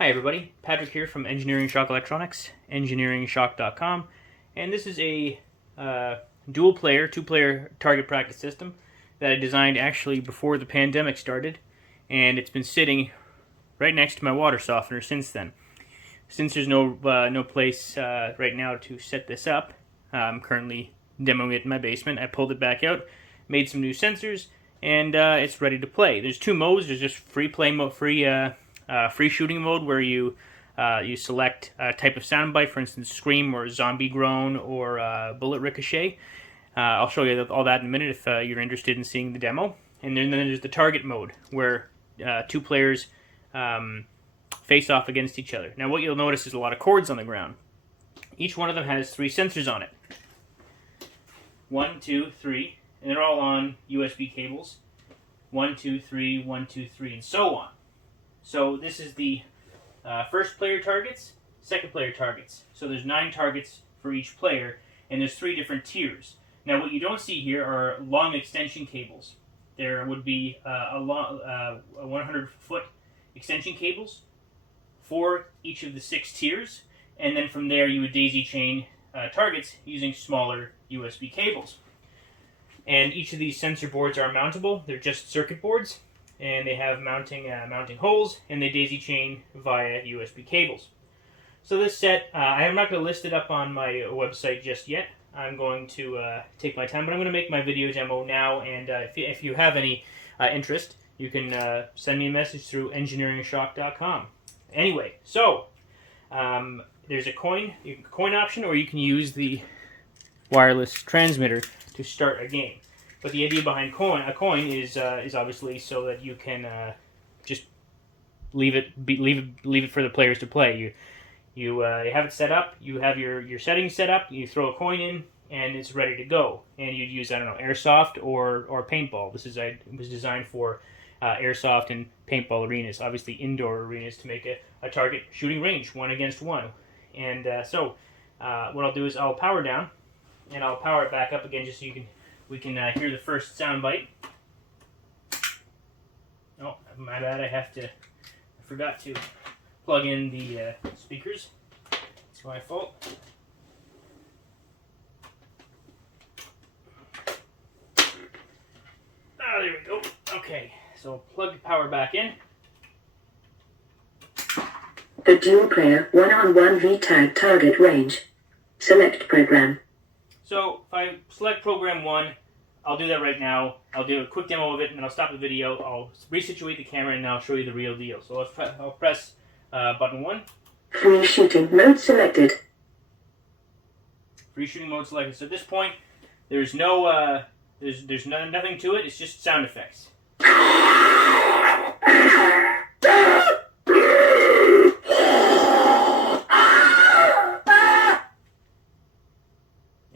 Hi everybody, Patrick here from Engineering Shock Electronics, engineeringshock.com, and this is a dual-player, two-player target practice system that I designed actually before the pandemic started, and it's been sitting right next to my water softener since then. Since there's no place right now to set this up, I'm currently demoing it in my basement. I pulled it back out, made some new sensors, and it's ready to play. There's two modes. There's just free play mode, free shooting mode, where you select a type of soundbite, for instance, scream or zombie groan or bullet ricochet. I'll show you all that in a minute if you're interested in seeing the demo. And then there's the target mode, where two players face off against each other. Now what you'll notice is a lot of cords on the ground. Each one of them has 3 sensors on it. 1, 2, 3, and they're all on USB cables. 1, 2, 3, 1, 2, 3, and so on. So this is the first player targets, second player targets. So there's 9 targets for each player, and there's 3 different tiers. Now what you don't see here are long extension cables. There would be a 100-foot extension cables for each of the 6 tiers, and then from there you would daisy chain targets using smaller USB cables. And each of these sensor boards are mountable. They're just circuit boards, and they have mounting holes, and they daisy chain via USB cables. So this set, I'm not going to list it up on my website just yet. I'm going to take my time, but I'm going to make my video demo now, and if you have any interest, you can send me a message through engineeringshock.com. Anyway, so there's a coin option, or you can use the wireless transmitter to start a game. But the idea behind a coin is obviously so that you can just leave it for the players to play. You have it set up. You have your settings set up. You throw a coin in, and it's ready to go. And you'd use, I don't know, Airsoft or Paintball. It was designed for Airsoft and Paintball arenas, obviously indoor arenas, to make a target shooting range, 1 against 1. And so what I'll do is I'll power down, and I'll power it back up again just so we can hear the first sound bite. Oh, my bad, I forgot to plug in the speakers. It's my fault. Ah, there we go. Okay, so plug the power back in. The dual player 1-on-1 VTAG target range. Select program. So if I select program 1, I'll do that right now. I'll do a quick demo of it, and then I'll stop the video. I'll resituate the camera, and I'll show you the real deal. So I'll press button 1. Free shooting mode selected. Free shooting mode selected. So at this point, there's no there's nothing to it. It's just sound effects.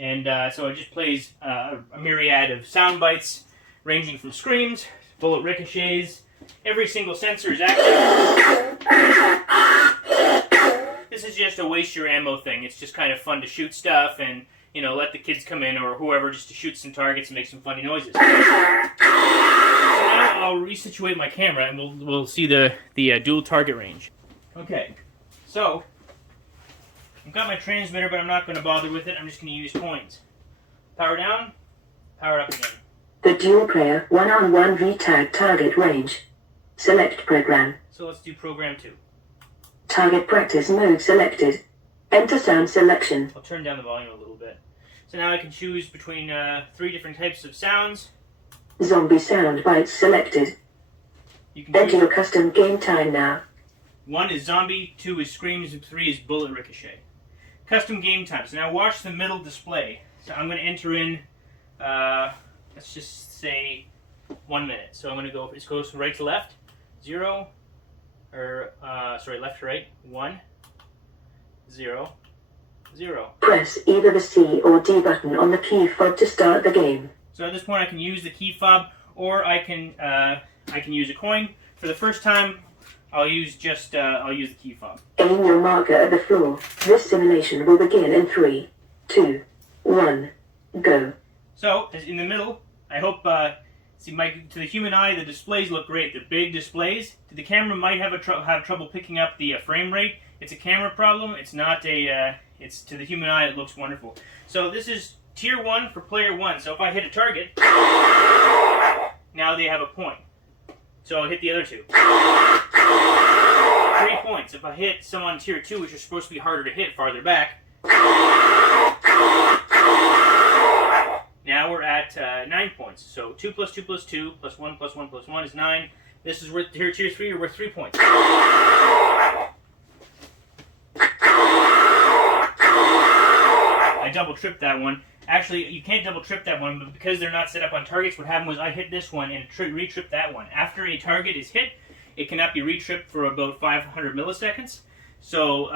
And so it just plays a myriad of sound bites, ranging from screams, bullet ricochets. Every single sensor is active. This is just a waste your ammo thing. It's just kind of fun to shoot stuff and, you know, let the kids come in or whoever just to shoot some targets and make some funny noises. So now I'll resituate my camera, and we'll see the dual target range. Okay, so I've got my transmitter, but I'm not going to bother with it. I'm just going to use coins. Power down, power up again. The dual player 1-on-1 VTAG target range. Select program. So let's do program 2. Target practice mode selected. Enter sound selection. I'll turn down the volume a little bit. So now I can choose between 3 different types of sounds. Zombie sound bites selected. You can Enter your custom game time now. 1 is zombie, 2 is screams, and 3 is bullet ricochet. Custom game time. So now watch the middle display. So I'm going to enter in, let's just say 1 minute. So I'm going to go, it goes from right to left, 0, or, left to right, 1, 0, 0. Press either the C or D button on the key fob to start the game. So at this point I can use the key fob, or I can use a coin. For the first time, I'll use the key fob. Aim your marker at the floor. This simulation will begin in 3, 2, 1, go. So, as in the middle, I hope See, Mike, to the human eye, the displays look great. They're big displays. The camera might have trouble picking up the frame rate. It's a camera problem. It's not a. It's to the human eye, it looks wonderful. So this is tier 1 for player 1. So if I hit a target, now they have a point. So I'll hit the other 2. 3 points. If I hit someone tier 2, which are supposed to be harder to hit farther back, now we're at 9 points. So 2 plus 2 plus 2 plus 1 plus 1 plus 1 is 9. This is worth tier 3 are worth 3 points. I double tripped that one. Actually, you can't double trip that one, but because they're not set up on targets, what happened was I hit this one and re-tripped that one. After a target is hit, it cannot be re-tripped for about 500 milliseconds. So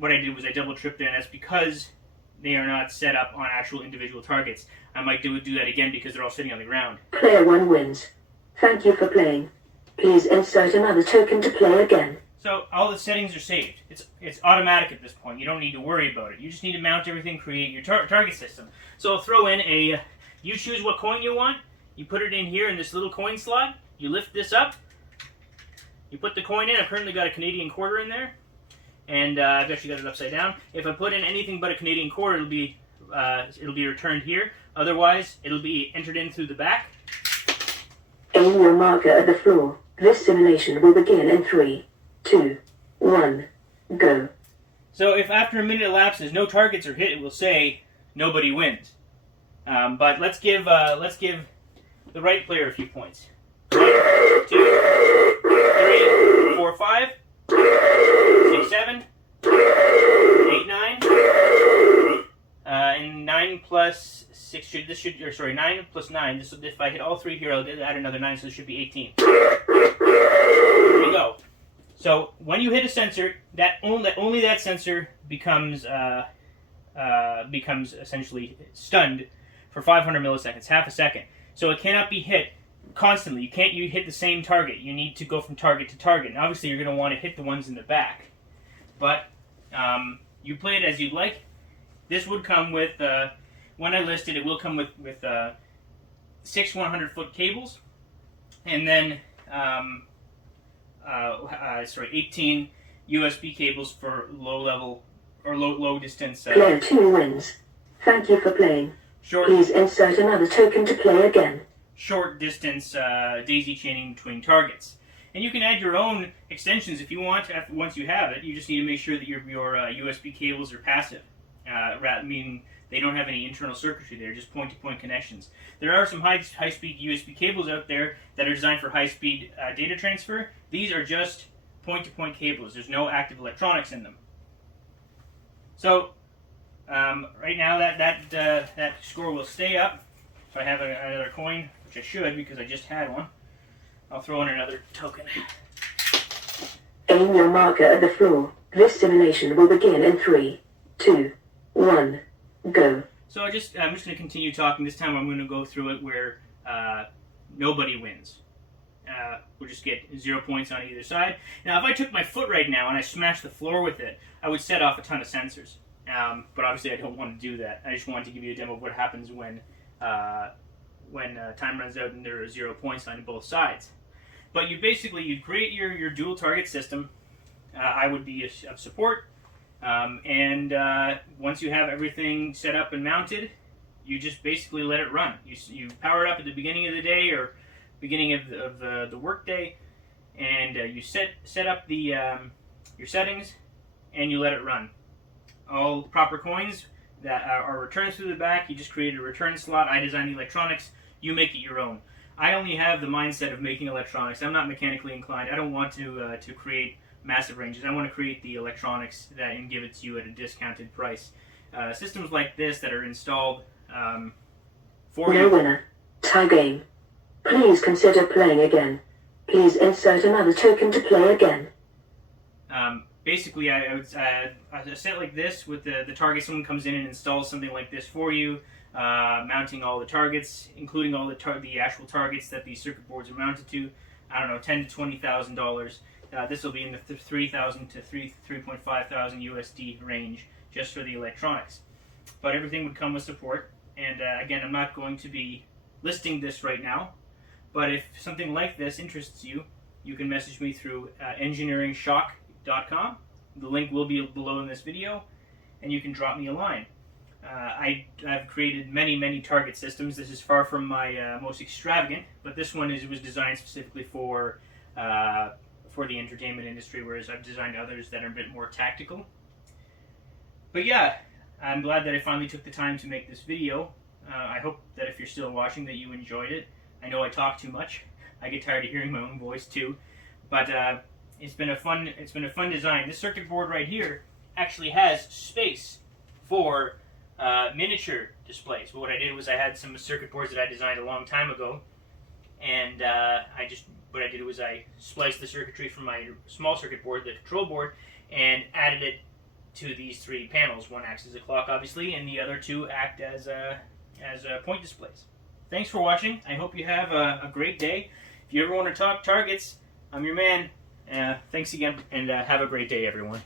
what I did was I double tripped it, and that's because they are not set up on actual individual targets. I might do that again because they're all sitting on the ground. Player 1 wins. Thank you for playing. Please insert another token to play again. So all the settings are saved. It's automatic at this point. You don't need to worry about it. You just need to mount everything, create your target system. So I'll throw in a, you choose what coin you want, you put it in here in this little coin slot, you lift this up, you put the coin in. I've currently got a Canadian quarter in there, and I've actually got it upside down. If I put in anything but a Canadian quarter, it'll be returned here. Otherwise, it'll be entered in through the back. Aim your marker at the floor. This simulation will begin in 3, 2, 1, go. So if after a minute elapses no targets are hit, it will say nobody wins. But let's give the right player a few points. 1, 2, 3, 4, 5, 6, 7, 8, 9, and 9 plus 6 9 plus 9. If I hit all 3 here, I'll add another 9, so this should be 18. Here we go. So when you hit a sensor, only that sensor becomes essentially stunned for 500 milliseconds, half a second. So it cannot be hit constantly. You can't hit the same target. You need to go from target to target. And obviously you're going to want to hit the ones in the back. But you play it as you'd like. This would come with, when I listed, it will come with 6 100-foot cables, and then 18 USB cables for low-level or low distance. Player 2 wins. Thank you for playing. Please insert another token to play again. Short distance daisy chaining between targets. And you can add your own extensions if you want. Once you have it, you just need to make sure that your USB cables are passive, meaning they don't have any internal circuitry. They're just point-to-point connections. There are some high-speed USB cables out there that are designed for high-speed data transfer. These are just point-to-point cables. There's no active electronics in them. So right now that score will stay up. If I have another coin, which I should because I just had one, I'll throw in another token. Aim your marker at the floor. This simulation will begin in 3, 2, 1, go. So I'm just going to continue talking. This time I'm going to go through it where nobody wins. We'll just get 0 points on either side. Now, if I took my foot right now and I smashed the floor with it, I would set off a ton of sensors. But obviously, I don't want to do that. I just wanted to give you a demo of what happens when time runs out and there are 0 points on both sides. But you'd create your dual target system. I would be of support. And once you have everything set up and mounted, you just basically let it run. You power it up at the beginning of the day or beginning of the work day, and you set up your settings, and you let it run. All proper coins that are returned through the back, you just create a return slot. I design the electronics. You make it your own. I only have the mindset of making electronics. I'm not mechanically inclined. I don't want to create massive ranges. I want to create the electronics and give it to you at a discounted price. Systems like this that are installed for No winner. Tie game. Please consider playing again. Please insert another token to play again. Basically, I would a set like this with the target. Someone comes in and installs something like this for you, mounting all the targets, including all the actual targets that these circuit boards are mounted to. I don't know, $10,000 to $20,000. This will be in the $3,000 to $3.5 thousand USD range just for the electronics. But everything would come with support. And again, I'm not going to be listing this right now, But if something like this interests you, you can message me through engineeringshock.com. The link will be below in this video, and you can drop me a line. I've created many target systems. This is far from my most extravagant, but this one was designed specifically for the entertainment industry, whereas I've designed others that are a bit more tactical. But yeah, I'm glad that I finally took the time to make this video. I hope that if you're still watching that you enjoyed it. I know I talk too much. I get tired of hearing my own voice too. But it's been a fun design. This circuit board right here actually has space for miniature displays. But what I did was I had some circuit boards that I designed a long time ago, and what I did was I spliced the circuitry from my small circuit board, the control board, and added it to these 3 panels. One acts as a clock, obviously, and the other 2 act as point displays. Thanks for watching. I hope you have a great day. If you ever want to talk targets, I'm your man. Thanks again, and have a great day, everyone.